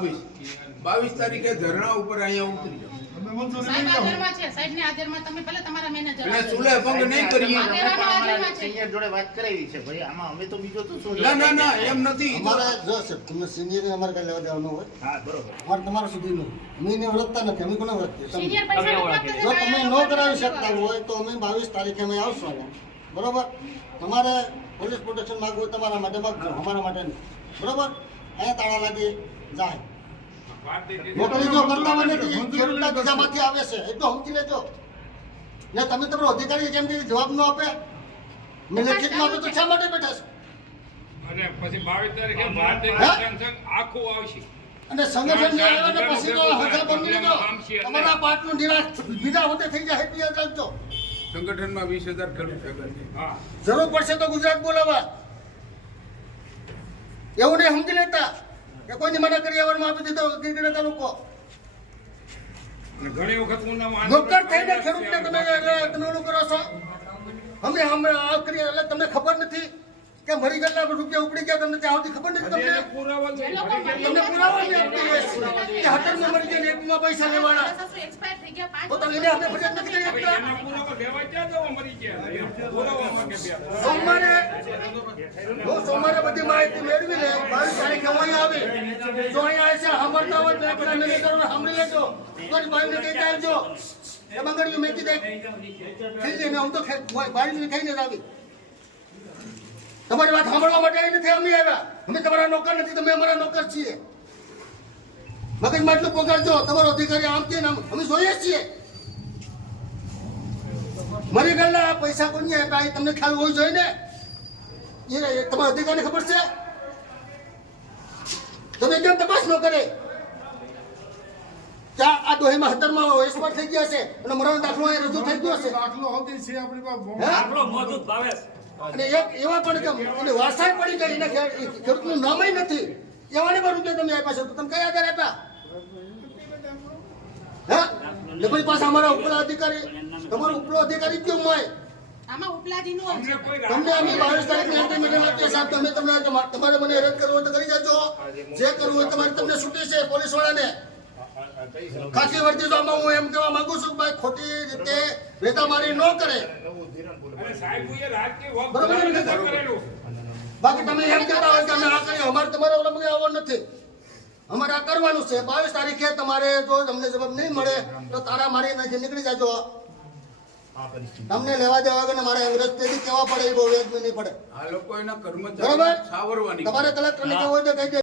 22 તારીખે ધરણા ઉપર અહીંયા ઉતરી સાહેબ હાજરમાં છે, સાહેબની હાજરમાં તમે ભલે તમારા મેનેજર એટલે સુલે ભંગ નહીં કરીએ. સિનિયર જોડે વાત કરાવી છે ભાઈ, આમાં અમે તો બીજો તો શું. ના એમ નથી. અમારે જો છે તમે સિનિયર અમારે કઈ લેવા દેવાનું હોય. હા બરોબર. અમારે તમારા સુધીનું અમે એને ઓળખતા નથી, અમે કોને ઓળખીએ? સિનિયર પૈસા ઉપલબ્ધ જો તમે ન કરાવી છે શકતા હોય તો અમે 22 તારીખે અમે આવશું અહીંયા. બરોબર? તમારે પોલીસ પ્રોટેક્શન માંગવું હોય તમારા માટે માંગજો, અમારા માટે નહીં. બરોબર? અહીંયા તાળા લાગી જાય. નોકરી જો કરતા હોય નથી ખેડૂતના ખિસ્સામાંથી આવે છે એટલું સમજી લેજો. ને તમે તમારો અધિકારી કેમ કે જવાબ ન આપે, મેં લેખિત ન આપે તો શા માટે બેઠા છે? અને પછી 22 તારીખે ભારતીય સંઘ આખું આવશે. અને સંગઠન જે આવે ને પછી તો હજા બની લેજો. તમારા પાટનું નિરાશ વિના હોતે થઈ જાય એટલું યાદ રાખજો. સંગઠનમાં 20,000 ખેડૂત ભેગા છે. હા, જરૂર પડશે તો ગુજરાત બોલાવા. એવું નહીં સમજી લેતા કે કોઈની મદદ કરી આવવામાં આપી દીધો ગીરગીરા તાલુકો. અને ઘણી વખત હું નોકર થઈને ખેડૂતને તમે ઓલું કરો છો. અમે આ કરીએ એટલે તમને ખબર નથી કે મરી ગયેલા રૂપિયા ઉપડી ગયા, તમને ત્યાં સુધી ખબર નથી. તમને પુરાવા તમને પુરાવા નહીં આપતી કે 18 મરી ગયા ને 1 માં પૈસા લેવાના. એક્સપાયર થઈ ગયા તો તમે એને અમે ફરિયાદ નથી કરી શકતા. એના પુરાવા લેવા ક્યાં જવા મરી ગયા પુરાવા માંગે બે. સોમવારે બધી માહિતી મેળવી લે. 22 તારીખે હું અહીંયા આવી. જો અહીંયા છે સાંભળતા હોય બેંકના મેનેજરો સાંભળી લેજો. કોઈ ભાઈને કહેતા આવજો એ બંગડીઓ મેકી દે થઈ દે. હું તો બારી થઈને જ આવી. તમારી વાત સાંભળવા માટે અહીં નથી અમે આવ્યા. અમે તમારા નોકર નથી, તમે અમારા નોકર છીએ. મગજમાં એટલું પગારજો. તમારો અધિકારી આમ કે અમે જોઈએ છીએ. મરી ગયેલા પૈસા કોને આપ્યા તમને ખ્યાલ હોવો જોઈએ ને. એ તમારા અધિકારીને ખબર છે? તમે કેમ તપાસ ન કરે? ત્યાં આ ડોહીમાં 17માં એક્સપાયર થઈ ગયા છે અને મરણ દાખલો અહીં રજૂ થઈ ગયો છે. અને એક એવા પણ કે એને વારસાઈ પડી ગઈ, એને ખેડૂતનું નામય નથી એવાને પણ રૂપિયા તમે આપ્યા છે. તો તમે કયા આધારે આપ્યા? હા, ને પછી પાછા અમારા ઉપલા અધિકારી, તમારો ઉપલો અધિકારી કેમ હોય? આમાં ઉપલાદીનું હોય છે. તમને અમે 22 તારીખની અલ્ટિમેટમ આપીએ સાહેબ. તમે તમારે મને હેરાન કરવું હોય તો કરી જાજો. જે કરવું હોય તમારે તમને છૂટી છે પોલીસ વાળાને. ખાખી વર્દી તો આમાં હું એમ કહેવા માંગુ છું કે ભાઈ ખોટી રીતે રેતામારી ન કરે. અને સાહેબોએ રાજકીય વખત બરોબર છે. કરેલું. બાકી તમે એમ કહેતા હોય કે અમે આ કરીએ, અમારે તમારે ઓલા બધે આવવાનું નથી. અમારે આ કરવાનું છે. 22 તારીખે તમારે જો તમને જવાબ નહીં મળે તો તારા મારી નીકળી જાજો. તમને લેવા દેવા વગર મારે અંગ્રેજ તેથી કેવા પડે એ બહુ વ્યાજબી નહીં પડે. આ લોકો એના બરોબર? કર્મચારી સાવરવાની તમારે કલેક્ટરને કહેવું હોય તો કહી દે.